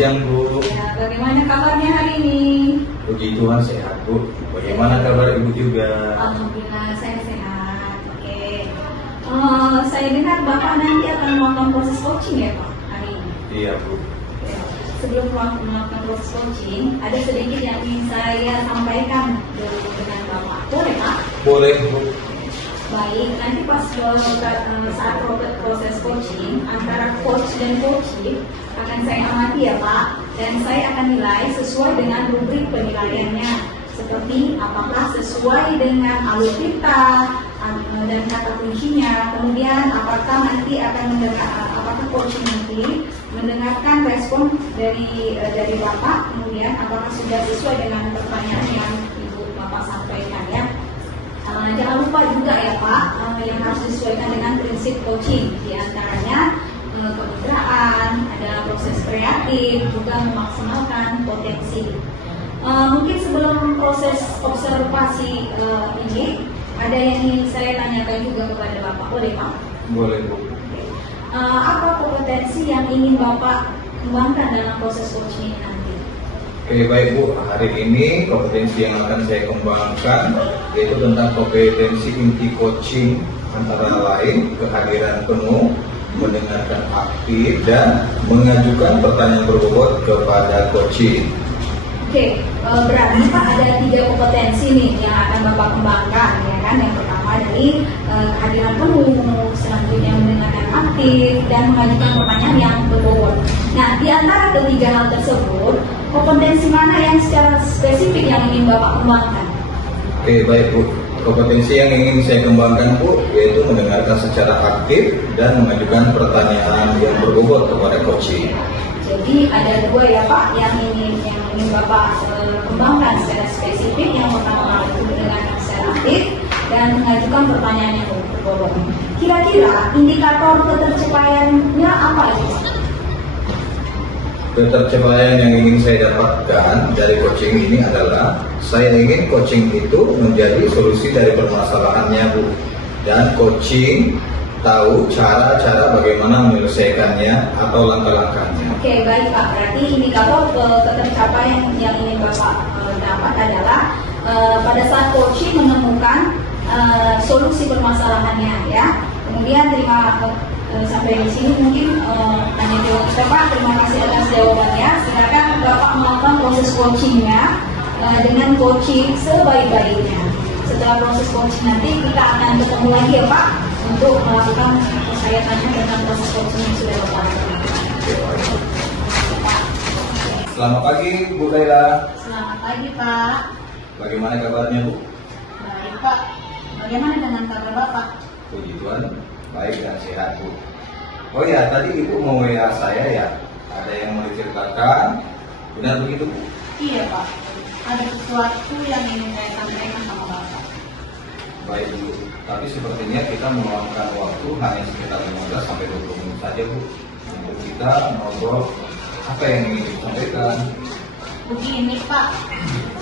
siang, Bu. Ya, bagaimana kabarnya hari ini? Puji Tuhan sehat, Bu. Bagaimana kabar Ibu juga? Alhamdulillah saya sehat. Oke. Saya dengar Bapak nanti akan melakukan proses coaching ya Pak hari ini. Iya, Bu. Oke. Sebelum melakukan proses coaching, ada sedikit yang ingin saya sampaikan dengan Bapak. Boleh Pak? Boleh, Bu. Baik, nanti pas saat proses coaching antara coach dan coaching akan saya amati ya Pak, dan saya akan nilai sesuai dengan rubrik penilaiannya, seperti apakah sesuai dengan alur cerita dan kata kuncinya, kemudian apakah nanti akan apakah coaching nanti mendengarkan respon dari Bapak, kemudian apakah sudah sesuai dengan pertanyaan yang Ibu Bapak sampaikan ya. Jangan lupa juga ya Pak, yang harus disesuaikan dengan prinsip coaching, diantaranya kemitraan, ada proses kreatif, juga memaksimalkan potensi. Mungkin sebelum proses observasi ini, ada yang ingin saya tanyakan juga kepada Bapak, boleh Pak? Boleh, Bu. Apa kompetensi yang ingin Bapak kembangkan dalam proses coaching ini nanti? Oke, baik Bu. Hari ini kompetensi yang akan saya kembangkan yaitu tentang kompetensi inti coaching, antara lain kehadiran penuh, mendengarkan aktif, dan mengajukan pertanyaan berbobot kepada coaching. Oke, berarti Pak ada 3 kompetensi nih yang akan Bapak kembangkan, ya kan? Yang pertama dari kehadiran penuh, selanjutnya mendengarkan aktif, dan mengajukan pertanyaan yang berbobot. Nah, di antara ketiga hal tersebut, kompetensi mana yang secara spesifik yang ingin Bapak kembangkan? Oke, baik Bu. Kompetensi yang ingin saya kembangkan Bu yaitu mendengarkan secara aktif dan mengajukan pertanyaan yang berbobot kepada coaching. Jadi ada 2 ya Pak yang ingin Bapak kembangkan secara spesifik. Yang pertama itu mendengarkan secara aktif dan mengajukan pertanyaan yang berbobot. Kira-kira indikator ketercapaiannya apa itu? Ketercapaian yang ingin saya dapatkan dari coaching ini adalah saya ingin coaching itu menjadi solusi dari permasalahannya Bu, dan coaching tahu cara-cara bagaimana menyelesaikannya atau langkah-langkahnya. Oke, baik Pak. Berarti indikator ketercapaian yang ingin Bapak dapat adalah pada saat coaching menemukan solusi permasalahannya ya. Kemudian sampai di sini mungkin hanya jawab Bapak. Terima kasih atas jawabannya. Silakan Bapak melakukan proses coachingnya dengan coaching sebaik-baiknya. Setelah proses coaching nanti kita akan ketemu lagi ya Pak untuk melakukan saya tanya tentang proses coaching yang sudah Bapak lakukan. Selamat pagi Bu Laila. Selamat pagi Pak. Bagaimana kabarnya Bu? Baik Pak. Bagaimana dengan kabar Bapak? Puji Tuhan, baik dan sehat Bu. Oh ya, tadi Ibu mau WA saya ya? Ada yang mau diceritakan? Benar begitu Bu? Iya Pak. Ada sesuatu yang ingin saya sampaikan sama Bapak. Baik Bu, tapi sepertinya kita meluangkan waktu hanya sekitar 15 sampai 20 menit saja Bu, untuk kita ngobrol apa yang ingin disampaikan. Begini Pak,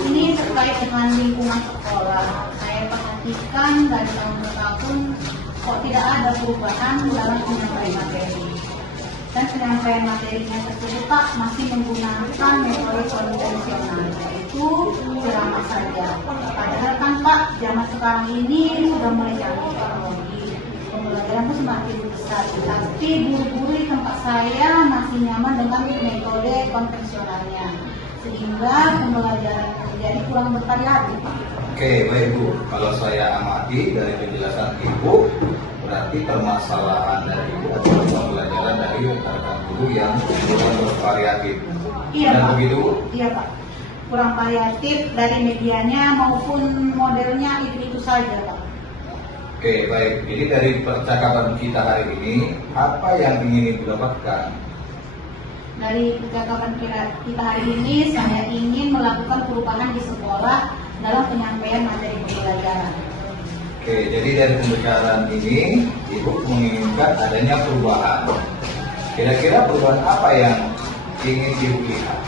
ini terkait dengan lingkungan sekolah. Saya perhatikan dari tahun ke tahun kok tidak ada perubahan dalam penyampaian materi. Dan penyampaian materinya tersebut Pak masih menggunakan metode konvensional, yaitu ceramah saja. Padahal kan Pak, zaman sekarang ini sudah mulai canggih teknologi. Pembelajaran itu semakin besar, tapi guru-guru di tempat saya masih nyaman dengan metode konvensionalnya, sehingga pembelajaran menjadi kurang bervariasi Pak. Oke, baik Bu, kalau saya amati dari penjelasan Ibu, berarti permasalahan dari Ibu adalah pembelajaran dari rekan guru yang kurang bervariatif. Iya Dan Pak. begitu Bu? Iya Pak. Kurang variatif dari medianya maupun modelnya itu saja Pak. Oke, baik. Jadi dari percakapan kita hari ini, apa yang ingin Ibu dapatkan? Dari percakapan kita hari ini, saya ingin melakukan perubahan di sekolah dalam penyampaian materi pembelajaran. Oke, jadi dari pembicaraan ini, Ibu menginginkan adanya perubahan. Kira-kira perubahan apa yang ingin Ibu lihat?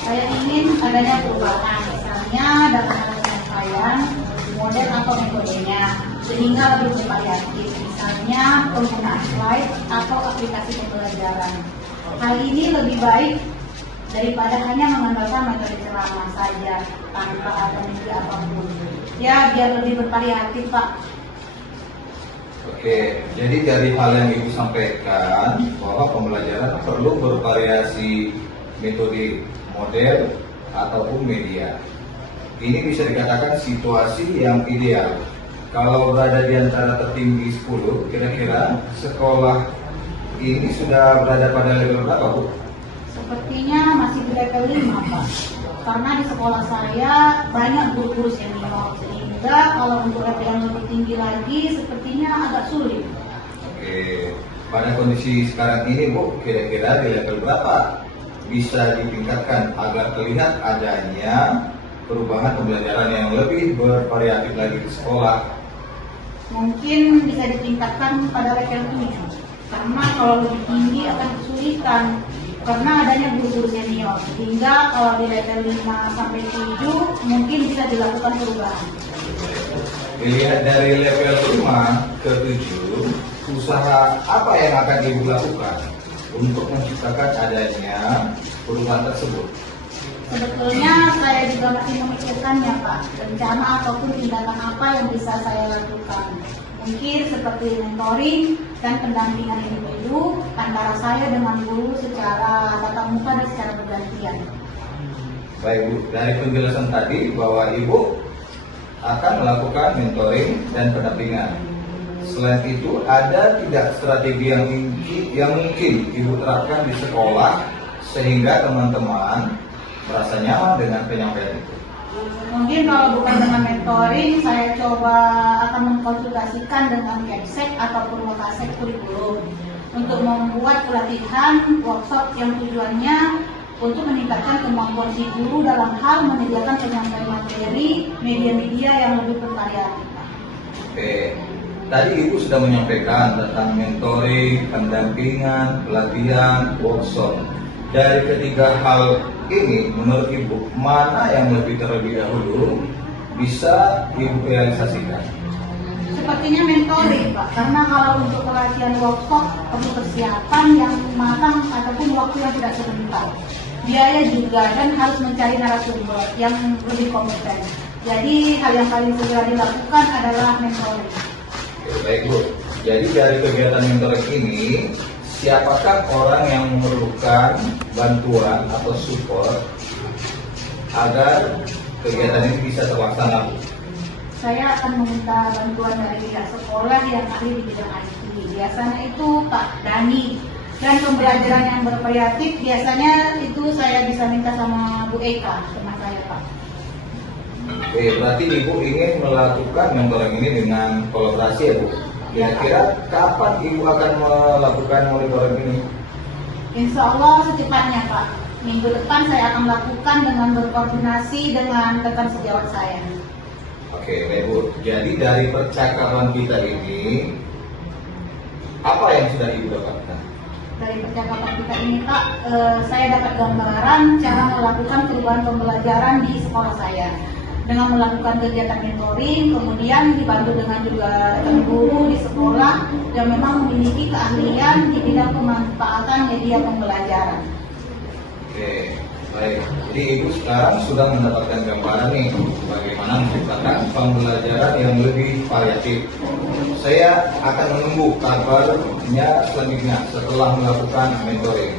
Saya ingin adanya perubahan, misalnya dalam penyampaian, model atau metodenya, sehingga lebih bervariatif, misalnya penggunaan slide atau aplikasi pembelajaran. Hal ini lebih baik daripada hanya mengandalkan metode ceramah saja tanpa ada bukti apapun. Ya, biar lebih bervariatif, Pak. Oke, jadi dari hal yang Ibu sampaikan bahwa pembelajaran perlu bervariasi metode model ataupun media. Ini bisa dikatakan situasi yang ideal. Kalau berada di antara tertinggi 10, kira-kira sekolah ini sudah berada pada level berapa, Bu? Sepertinya masih di level 5, Pak. Karena di sekolah saya banyak guru-guru senior, sehingga kalau untuk level yang lebih tinggi lagi sepertinya agak sulit. Oke, pada kondisi sekarang ini, Bu, kira-kira di level berapa bisa ditingkatkan agar terlihat adanya perubahan pembelajaran yang lebih bervariatif lagi di sekolah? Mungkin bisa ditingkatkan pada level 7. Karena kalau lebih tinggi akan kesulitan karena adanya guru-guru senior. Sehingga kalau di level 5 sampai 7 mungkin bisa dilakukan perubahan. Dilihat dari level 5 ke 7, usaha apa yang akan Ibu lakukan untuk menciptakan adanya perubahan tersebut? Sebetulnya saya juga masih memikirkannya, Pak. Rencana ataupun tindakan apa yang bisa saya lakukan. Mungkin seperti mentoring dan pendampingan individu antara saya dengan guru secara tatap muka dan secara bergantian. Baik, Bu, dari penjelasan tadi bahwa Ibu akan melakukan mentoring dan pendampingan. Selain itu, ada tidak strategi yang mungkin Ibu terapkan di sekolah sehingga teman-teman merasa nyaman dengan penyampaian itu? Mungkin kalau bukan dengan mentoring, saya coba akan mengkonsultasikan dengan Kemsek ataupun Wakasek kurikulum untuk membuat pelatihan workshop yang tujuannya untuk meningkatkan kemampuan si guru dalam hal menyediakan penyampaian materi media-media yang lebih bervariatif. Oke, tadi Ibu sudah menyampaikan tentang mentoring, pendampingan, pelatihan, workshop. Dari ketiga hal ini, menurut Ibu, mana yang lebih terlebih dahulu bisa Ibu realisasikan? Sepertinya mentoring, Pak, karena kalau untuk pelatihan workshop perlu persiapan yang matang ataupun waktu yang tidak sebentar. Biaya juga dan harus mencari narasumber yang lebih kompeten. Jadi hal yang paling segera dilakukan adalah mentoring. Oke, baik, Bu. Jadi dari kegiatan mentoring ini, siapakah orang yang memerlukan bantuan atau support agar kegiatan ini bisa terlaksana? Saya akan meminta bantuan dari pihak sekolah yang ahli di bidang IT. Biasanya itu Pak Dani. Dan pembelajaran yang bervariatif biasanya itu saya bisa minta sama Bu Eka, teman saya, Pak. Oke, berarti Ibu ingin melakukan mentoring ini dengan kolaborasi, ya, Bu? Kira-kira kapan Ibu akan melakukan monitoring ini? Insya Allah secepatnya, Pak. Minggu depan saya akan lakukan dengan berkoordinasi dengan rekan sejawat saya. Oke, baik, Bu. Jadi dari percakapan kita ini, apa yang sudah Ibu dapatkan? Dari percakapan kita ini, Pak, saya dapat gambaran cara melakukan perubahan pembelajaran di sekolah saya. Dengan melakukan kegiatan mentoring, kemudian dibantu dengan juga guru di sekolah yang memang memiliki keahlian di bidang pemanfaatan media pembelajaran. Oke, baik. Jadi Ibu sekarang sudah mendapatkan gambaran nih bagaimana menciptakan pembelajaran yang lebih variatif. Saya akan menunggu kabarnya selanjutnya setelah melakukan mentoring.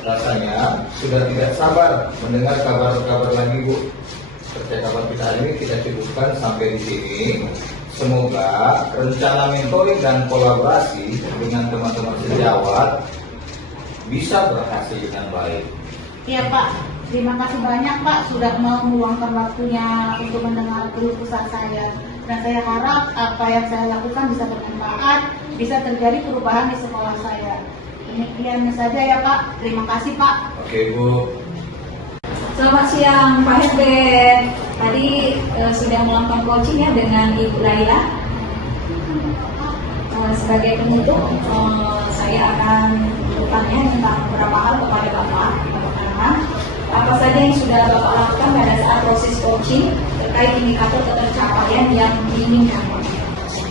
Rasanya sudah tidak sabar mendengar kabar-kabar lagi, Bu. Percakapan kita hari ini kita cukupkan sampai di sini. Semoga rencana mentoring dan kolaborasi dengan teman-teman sejawat bisa berhasil dengan baik. Iya, Pak, terima kasih banyak, Pak, sudah mau meluangkan waktunya untuk mendengar keluh kesah saya. Dan saya harap apa yang saya lakukan bisa bermanfaat, bisa terjadi perubahan di sekolah saya. Demikian saja ya, Pak. Terima kasih, Pak. Oke, Bu. Selamat siang Pak Herbert. Tadi sudah melakukan coaching ya dengan Ibu Laila. Sebagai penutup, saya akan bertanya tentang beberapa hal kepada Bapak. Apa saja yang sudah Bapak lakukan pada saat proses coaching terkait indikator ketercapaian yang diinginkan?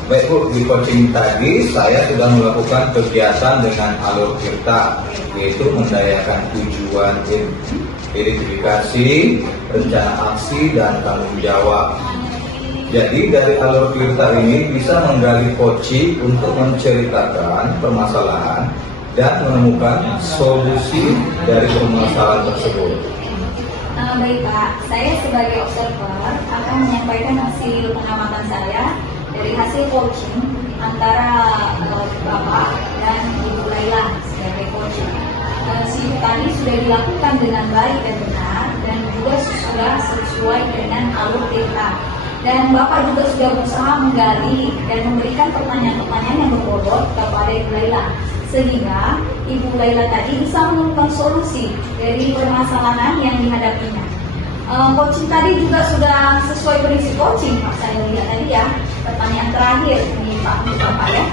Baik Bu, di coaching tadi saya sudah melakukan kegiatan dengan alur tirta, yaitu mendayakan tujuan, identifikasi, rencana aksi, dan tanggung jawab. Jadi dari alur tirta ini bisa menggali coaching untuk menceritakan permasalahan dan menemukan solusi dari permasalahan tersebut. Baik Pak, saya sebagai observer akan menyampaikan hasil pengamatan saya dari hasil coaching antara Bapak dan Ibu Laila sebagai coaching. Tadi sudah dilakukan dengan baik dan benar dan juga sudah sesuai dengan alur tirta. Dan Bapak juga sudah berusaha menggali dan memberikan pertanyaan-pertanyaan yang berbobot kepada Ibu Laila, sehingga Ibu Laila tadi bisa menemukan solusi dari permasalahan yang dihadapinya. Coaching tadi juga sudah sesuai prinsip coaching, Pak. Saya lihat tadi ya. Pertanyaan terakhir ini Pak ya.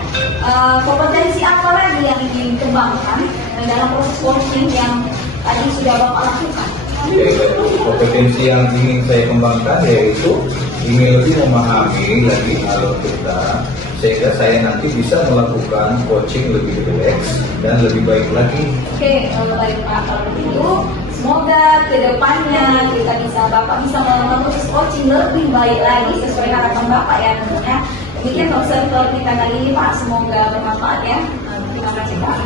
Kompetensi apa lagi yang ingin dikembangkan dalam proses coaching yang tadi sudah Bapak lakukan? Kompetensi yang ingin saya kembangkan yaitu ingin lebih memahami lagi alur kita, sehingga saya nanti bisa melakukan coaching lebih rileks dan lebih baik lagi. Oke, baik Pak, kalau begitu semoga kedepannya Bapak bisa melakukan proses coaching lebih baik lagi sesuai harapan Bapak ya tentunya. Demikian observer kita kali ini Pak, semoga bermanfaat ya. Terima kasih Pak.